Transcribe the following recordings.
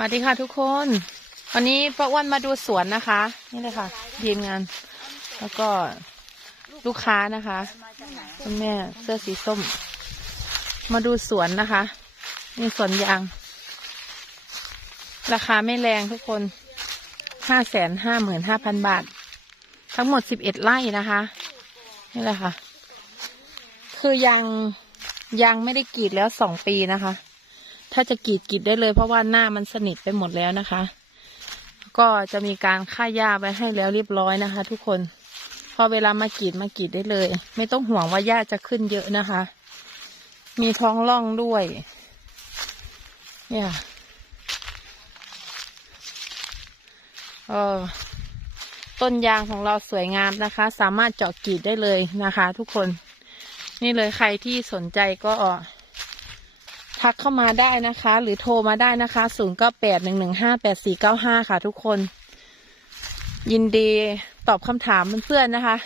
สวัสดีค่ะทุกคน วันนี้ป้าอ้วนมาดูสวนนะคะ นี่เลยค่ะทีมงาน แล้วก็ลูกค้านะคะคุณแม่เสื้อสีส้ม มาดูสวนนะคะ นี่สวนยาง ราคาไม่แรงทุกคนห้าแสนห้าหมื่นห้าพันบาท ทั้งหมดสิบเอ็ดไร่นะคะ นี่แหละค่ะ คือยังยังไม่ได้กรีดแล้วสองปีนะคะ ถ้าจะกรีดกรีดได้เลย เพราะว่าหน้ามันสนิทไปหมดแล้วนะคะ ก็จะมีการค่าหญ้าไว้ให้แล้วเรียบร้อยนะคะ ทุกคนพอเวลามากรีดมากรีดได้เลย ไม่ต้องห่วงว่าหญ้าจะขึ้นเยอะนะคะ มีท้องร่องด้วย เนี่ยเออต้นยางของเราสวยงามนะคะ สามารถเจาะกรีดได้เลยนะคะ ทุกคน นี่เลยใครที่สนใจก็ ทักเข้ามาได้นะคะ หรือโทรมาได้นะคะศูนย์เก้าแปดหนึ่งหนึ่งห้าแปดสี่เก้าห้าค่ะทุกคน ยินดีตอบคำถามเพื่อนๆนะคะ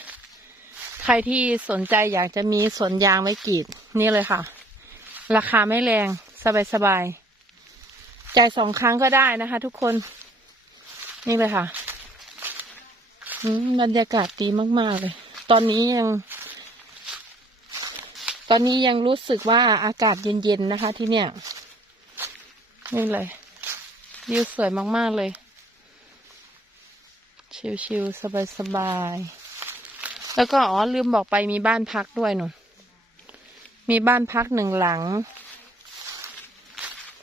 ใครที่สนใจอยากจะมีสวนยางไว้กรีดนี่เลยค่ะ ราคาไม่แรงสบายๆ จ่ายสองครั้งก็ได้นะคะ ทุกคน นี่เลยค่ะบรรยากาศดีมากๆเลย ตอนนี้ยัง ตอนนี้ยังรู้สึกว่าอากาศเย็นๆนะคะ ที่เนี่ย นี่เลยวิวสวยมากๆเลย ชิลๆสบายๆ แล้วก็อ๋อลืมบอกไปมีบ้านพักด้วยหนูมีบ้านพักหนึ่งหลัง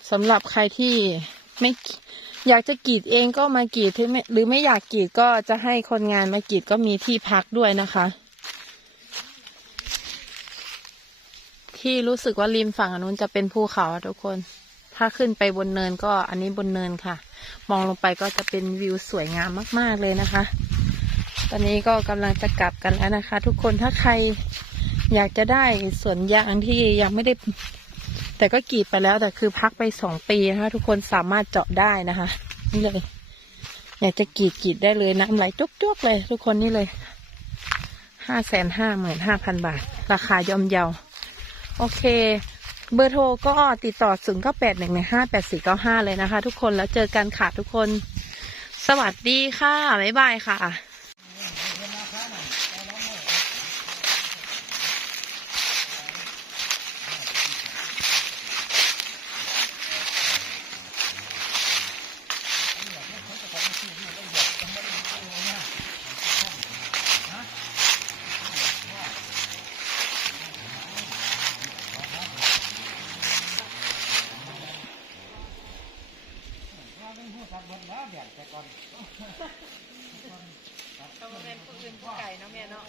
สำหรับใครที่ไม่อยากจะกรีดเองก็มากรีดที่ไม่หรือไม่อยากกรีดก็จะให้คนงานมากรีดก็มีที่พักด้วยนะคะ ที่รู้สึกว่าริมฝั่งอนนุนจะเป็นภูเขาทุกคน ถ้าขึ้นไปบนเนินก็อันนี้บนเนินค่ะ มองลงไปก็จะเป็นวิวสวยงามมาก ๆเลยนะคะ ตอนนี้ก็กำลังจะกลับกันแล้วนะคะ ทุกคนถ้าใครอยากจะได้สวนยางที่ยังไม่ได้ แต่ก็กรีดไปแล้วแต่คือพักไปสองปีนะคะทุกคนสามารถเจาะได้นะคะ นี่เลย อยากจะกรีดกรีดได้เลยน้ำไหลจุกๆเลย ทุกคนนี่เลยห้าแสนห้าหมื่นห้าพันบาท ราคาย่อมเยา โอเค เบอร์โทรก็ติดต่อ0 9 8 1 1 5 8 4 9 5 เลยนะคะ ทุกคนแล้วเจอกันค่ะทุกคน สวัสดีค่ะ บ๊ายบายค่ะ ต้องเป็นผู้อื่นผู้ไก่เนาะแม่เนาะ